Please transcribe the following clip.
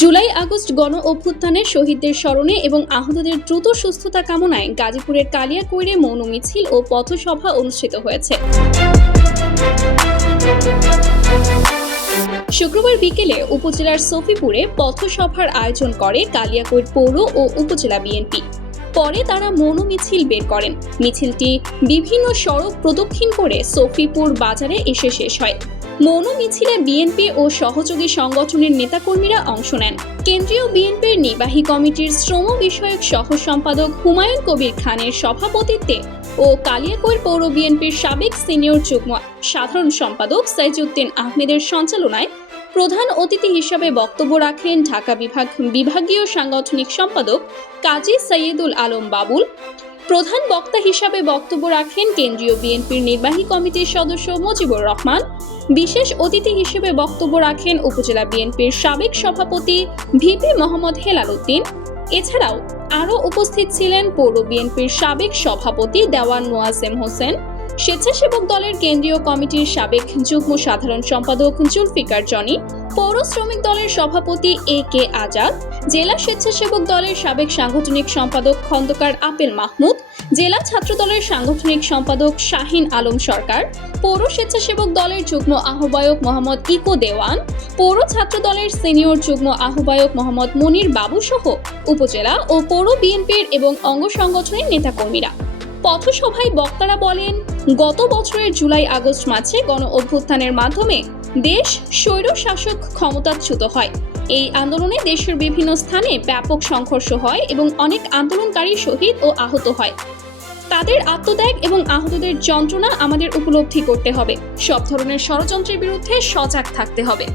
July August গণ অভ্যুত্থানের শহীদদের স্মরণে এবং আহতদের দ্রুত সুস্থতা কামনায় গাজীপুরের কালিয়াকৈরে মৌন মিছিল ও পথসভা অনুষ্ঠিত হয়েছে। শুক্রবার বিকেলে উপজেলার সফিপুরে পথসভার আয়োজন করে কালিয়াকৈর পৌর ও উপজেলা বিএনপি। পরে তারা মৌন মিছিল বের করেন। মিছিলটি বিভিন্ন সড়ক প্রদক্ষিণ করে সফিপুর বাজারে এসে শেষ হয়। মৌন মিছিলে বিএনপি ও সহযোগী সংগঠনের নেতাকর্মীরা অংশ নেন। কেন্দ্রীয় বিএনপির নির্বাহী কমিটির শ্রম বিষয়ক সহ সম্পাদক হুমায়ুন কবির খানের সভাপতিত্বে ও কালিয়াকৈর পৌর বিএনপির সাবেক সিনিয়র যুগ্ম সাধারণ সম্পাদক সাইজউদ্দিন আহমেদের সঞ্চালনায় প্রধান অতিথি হিসাবে বক্তব্য রাখেন ঢাকা বিভাগীয় সাংগঠনিক সম্পাদক কাজী সৈয়দুল আলম বাবুল। প্রধান বক্তা হিসাবে বক্তব্য রাখেন কেন্দ্রীয় বিএনপির নির্বাহী কমিটির সদস্য মুজিবুর রহমান। বিশেষ অতিথি হিসেবে বক্তব্য রাখেন উপজেলা বিএনপির সাবেক সভাপতি ভিপি মোহাম্মদ হেলাল উদ্দিন। এছাড়াও আরও উপস্থিত ছিলেন পৌর বিএনপির সাবেক সভাপতি দেওয়ান মোয়াজ্জেম হোসেন, স্বেচ্ছাসেবক দলের কেন্দ্রীয় কমিটির সাবেক যুগ্ম সাধারণ সম্পাদক জুলফিকার জনি, পৌর শ্রমিক দলের সভাপতি এ কে আজাদ, জেলা স্বেচ্ছাসেবক দলের সাবেক সাংগঠনিক সম্পাদক খন্দকার আপেল মাহমুদ, জেলা ছাত্র দলের সাংগঠনিক সম্পাদক শাহিন আলম সরকার, পৌর স্বেচ্ছাসেবক দলের যুগ্ম আহ্বায়ক মোহাম্মদ ইকো দেওয়ান, পৌর ছাত্র দলের সিনিয়র যুগ্ম আহ্বায়ক মোহাম্মদ মনির বাবু সহ উপজেলা ও পৌর বিএনপির এবং অঙ্গ সংগঠনের নেতাকর্মীরা। পথসভায় বক্তারা বলেন, গত বছরের জুলাই আগস্ট মাসে গণ অভ্যুত্থানের মাধ্যমে দেশ স্বৈরশাসক ক্ষমতাচ্যুত হয়। এই আন্দোলনে দেশের বিভিন্ন স্থানে ব্যাপক সংঘর্ষ হয় এবং অনেক আন্দোলনকারী শহীদ ও আহত হয়। তাদের আত্মত্যাগ এবং আহতদের যন্ত্রণা আমাদের উপলব্ধি করতে হবে। সব ধরনের ষড়যন্ত্রের বিরুদ্ধে সজাগ থাকতে হবে।